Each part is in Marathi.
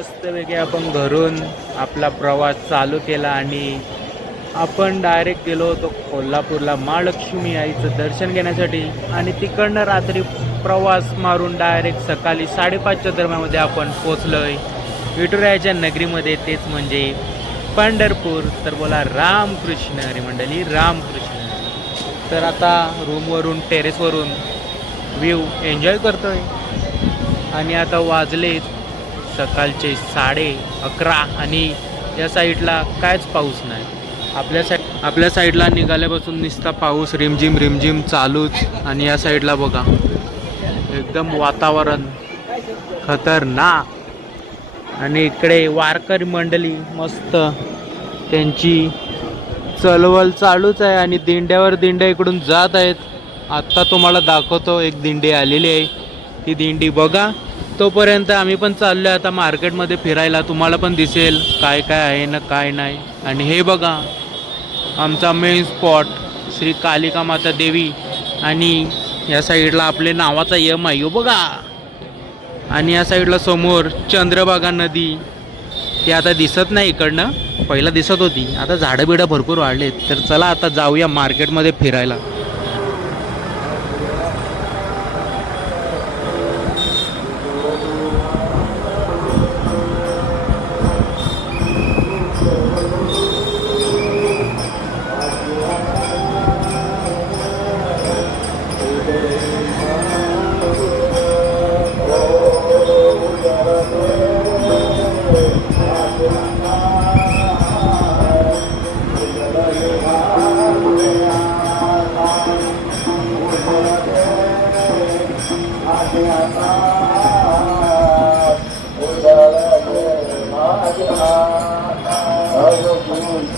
मस्तपैकी आपण घरून आपला प्रवास चालू केला आणि आपण डायरेक्ट गेलो होतो कोल्हापूरला महालक्ष्मी आईचं दर्शन घेण्यासाठी. आणि तिकडनं रात्री प्रवास मारून डायरेक्ट सकाळी साडेपाचच्या दरम्यानमध्ये आपण पोचलोय विठुरायाच्या नगरीमध्ये तेच म्हणजे पंढरपूर. तर बोला रामकृष्ण हरी मंडळी रामकृष्ण. तर आता रूमवरून टेरेसवरून व्ह्यू एन्जॉय करतोय. आणि आता वाजलेत सकाळचे साडे अकरा आणि या साईडला कायच पाऊस नाही. आपल्या साईड आपल्या साईडला निघाल्यापासून नुसता पाऊस रिमझिम रिमझिम चालूच. आणि या साईडला बघा एकदम वातावरण खतरनाक. आणि इकडे वारकरी मंडळी मस्त त्यांची चळवळ चालूच आहे आणि दिंड्यावर दिंड्या इकडून जात आहेत. आत्ता तुम्हाला दाखवतो एक दिंडी आलेली आहे. ती दिंडी बघा. तोपर्यंत आम्ही पण चाललो आहे आता मार्केटमध्ये फिरायला तुम्हाला पण दिसेल काय काय आहे ना काय नाही. आणि हे बघा आमचा मेन स्पॉट श्री कालिका माता देवी. आणि या साईडला आपले नावाचा यम आहे. बघा. आणि या साईडला समोर चंद्रभागा नदी. ती आता दिसत नाही इकडनं. पहिला दिसत होती. आता झाडं बिडं भरपूर वाढलेत. तर चला आता जाऊया मार्केटमध्ये फिरायला.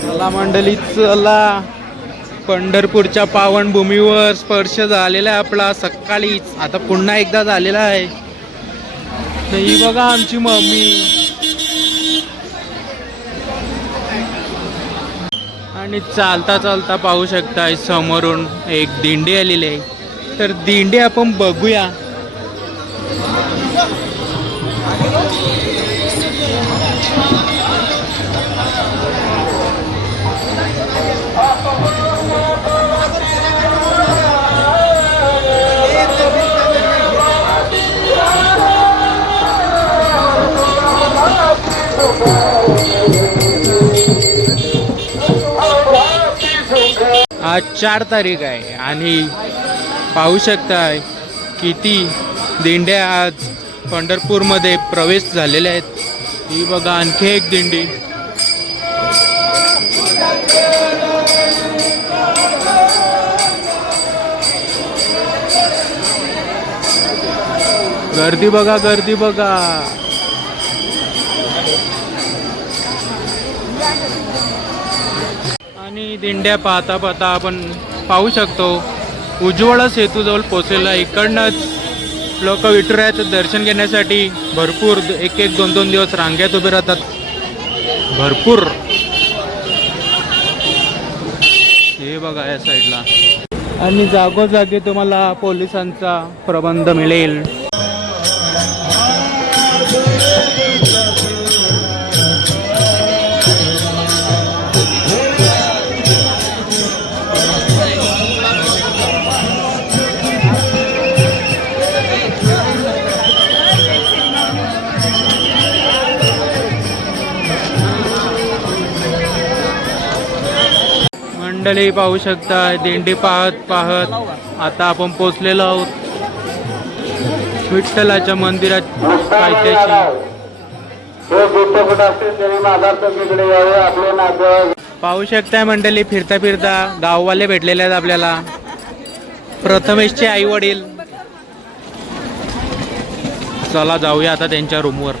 चला मंडळी चला. पंढरपूरच्या पावनभूमीवर स्पर्श झालेला आहे आपला सकाळीच. आता पुन्हा एकदा झालेला आहे. तर ही बघा आमची मम्मी. आणि चालता चालता पाहू शकताय समोरून एक दिंडी आलेली आहे. तर दिंडी आपण बघूया. आज चार तारीख आहे आणि पाहू शकताय किती दिंड्या आज पंढरपूरमध्ये प्रवेश झालेले आहेत. ही बघा आणखी एक दिंडी. गर्दी बघा गर्दी बघा. आणि दिंड्या पाहता पाहता आपण पाहू शकतो उज्ज्वला सेतूजवळ पोचलेला इकडनंच लोक विठुरायाचं दर्शन घेण्यासाठी भरपूर एक एक दोन दोन दिवस रांगेत उभे राहतात. भरपूर. हे बघा या साईडला आणि जागोजागी तुम्हाला पोलिसांचा प्रबंध मिळेल. मंडळी पाहू शकता दिंडी पाहत पाहत आता आपण पोचलेलो आहोत. विठ्ठलाच्या मंदिरात पायथ्याशी पाहू शकताय मंडळी फिरता फिरता गाववाले भेटलेले आहेत आपल्याला. प्रथमेशचे आई वडील चला जाऊया आता त्यांच्या रूमवर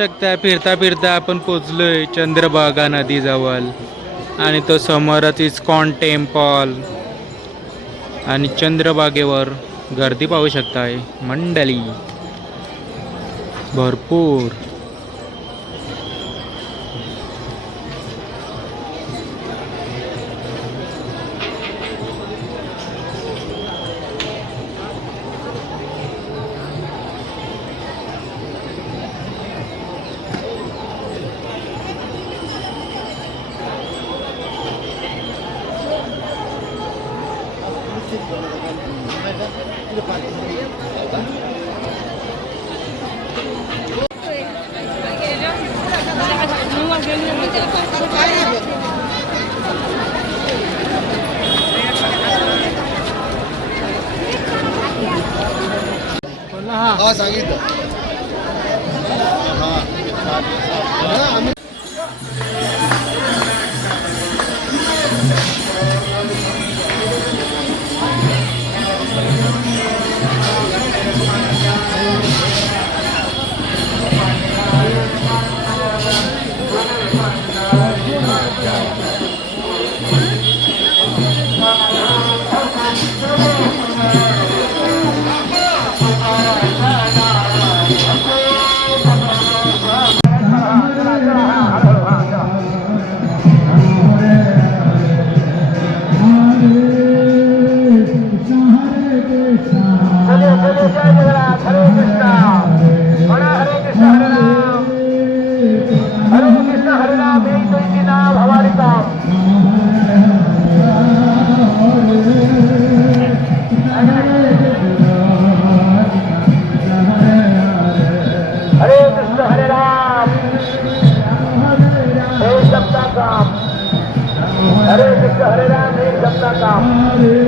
शकता फिरता फिरता आपण पोचलोय चंद्रभागा नदी जवळ आणि तो समोरच इस्कॉन टेम्पल आणि चंद्रभागेवर गर्दी पाहू शकताय मंडळी भरपूर. हा सांगितलं हे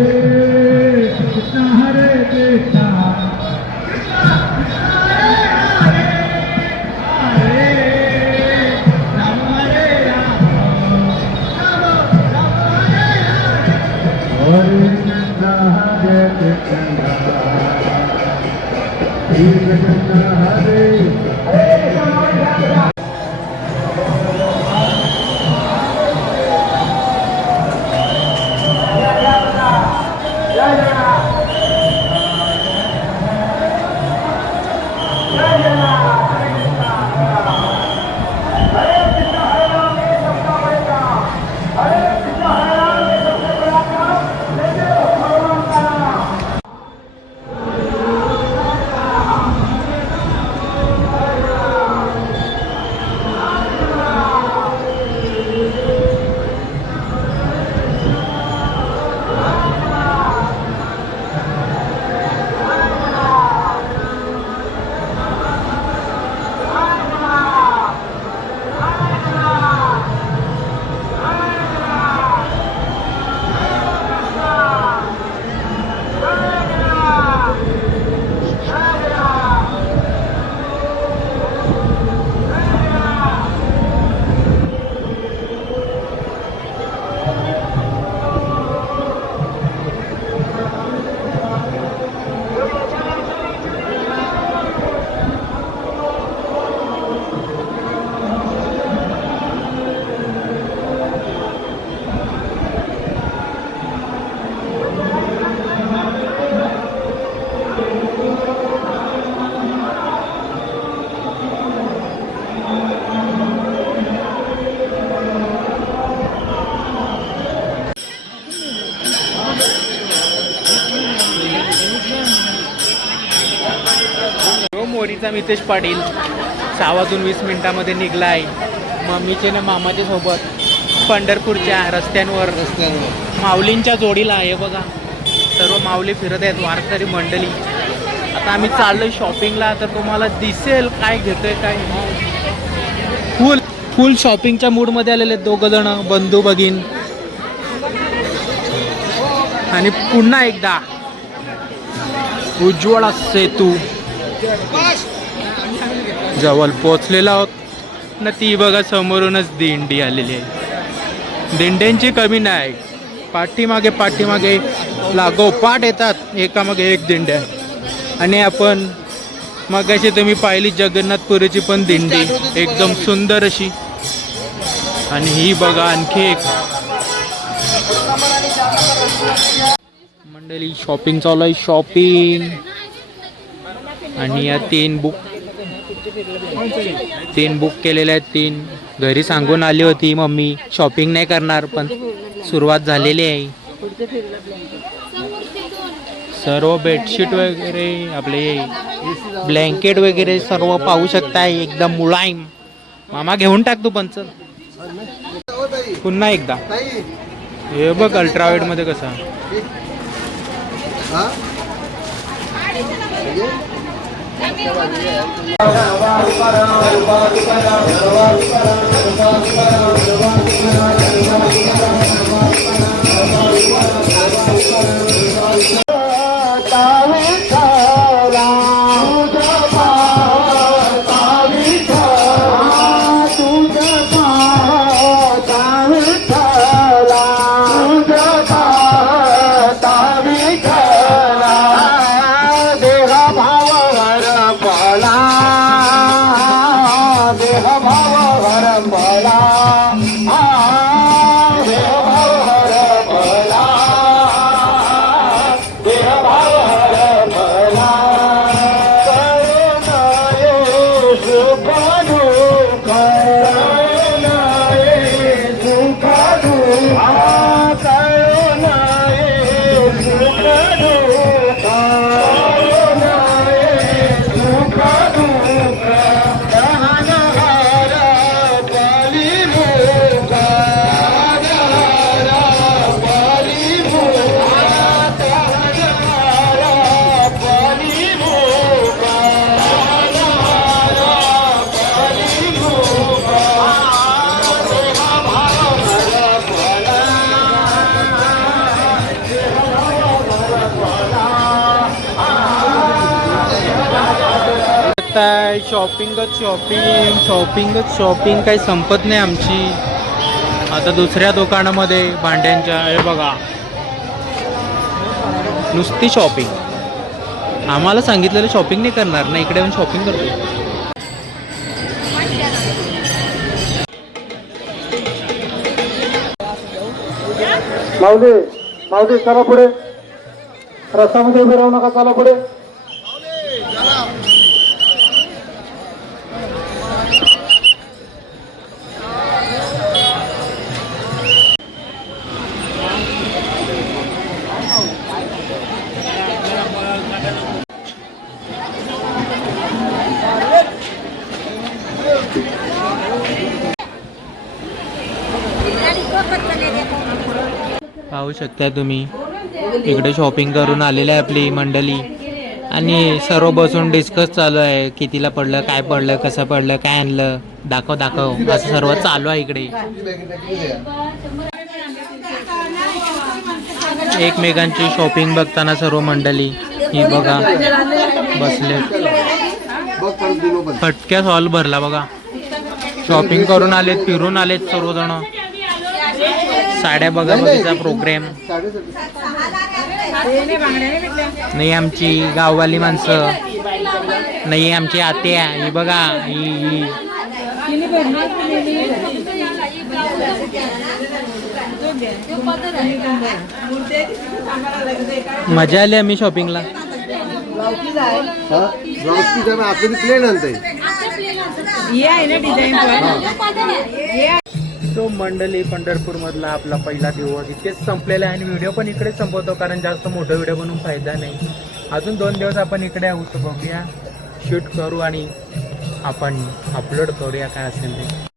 सबका पाटील सहा वाजून वीस मिनिटामध्ये निघला आहे मम्मीचे ना मामाच्या सोबत पंढरपूरच्या रस्त्यांवर. माऊलींच्या जोडीला आहे बघा. सर्व माऊली फिरत आहेत वारकरी मंडळी. आता आम्ही चाललो शॉपिंगला तर तुम्हाला दिसेल काय घेतोय काय फुल फुल शॉपिंगच्या मूडमध्ये आलेले आहेत दोघं जण बंधू भगिन. आणि पुन्हा एकदा उज्ज्वला सेतू. जवळ पोचलेला आहोत. ना ती बघा समोरूनच दिंडी आलेली आहे. दिंड्यांची कमी नाही. पाठीमागे पाठीमागे लागोपाठ येतात. एकामागे एक दिंड्या आणि आपण मगाशी तुम्ही पाहिली जगन्नाथपुरीची पण दिंडी. एकदम सुंदर अशी. आणि ही बघा आणखी एक. मंडळी शॉपिंग चालू आहे. शॉपिंग आणि या तीन बुक तीन बुक केलेल्या आहेत तीन. घरी सांगून आली होती मम्मी शॉपिंग नाही करणार पण सुरुवात झालेली आहे. सर्व बेडशीट वगैरे आपले ब्लँकेट वगैरे सर्व पाहू शकताय एकदम मुलायम. मामा घेऊन टाक तू पण चल. पुन्हा एकदा. हे बघ अल्ट्रावेटमध्ये कसा. Thank you. काय? शॉपिंगच शॉपिंग शॉपिंगच शॉपिंग काही संपत नाही आमची. आता दुसऱ्या दुकानामध्ये भांड्यांच्या हे बघा. नुसती शॉपिंग. आम्हाला सांगितलेलं शॉपिंग नाही करणार ना इकडे येऊन शॉपिंग करतो. माऊली माऊली चला पुढे. रस्त्यामध्ये उभे राहू नका चला पुढे. पाहू शकता तुम्ही. इकडे शॉपिंग करून आलेली आहे आपली मंडळी. आणि सर्व बसून डिस्कस चालू आहे कितीला पडलं काय पडलं कसं पडलं काय आणलं. दाखव दाखव. असं सर्व चालू आहे इकडे. एकमेकांची शॉपिंग बघताना सर्व मंडळी. ही बघा. बसले. फटक्यात हॉल भरला बघा. शॉपिंग करून आलेत फिरून आलेत सर्वजण. साड्या बघा बघायचा प्रोग्राम नाही आमची गाववाली माणसं. नाही आमची आत्या ही बघा ही ही. मजा आली आम्ही शॉपिंगला प्लेन आणताय. तो मंडळी पंढरपूर मधला आपला पहिला दिवस इथेच संपलेला आहे आणि व्हिडिओ पण इकडेच संपवतो कारण जास्त मोठा व्हिडिओ बनवून फायदा नाही. अजून दोन दिवस आपण इकडे आहोत बघूया. शूट करू आणि आपण अपलोड करूया काय असेल ते.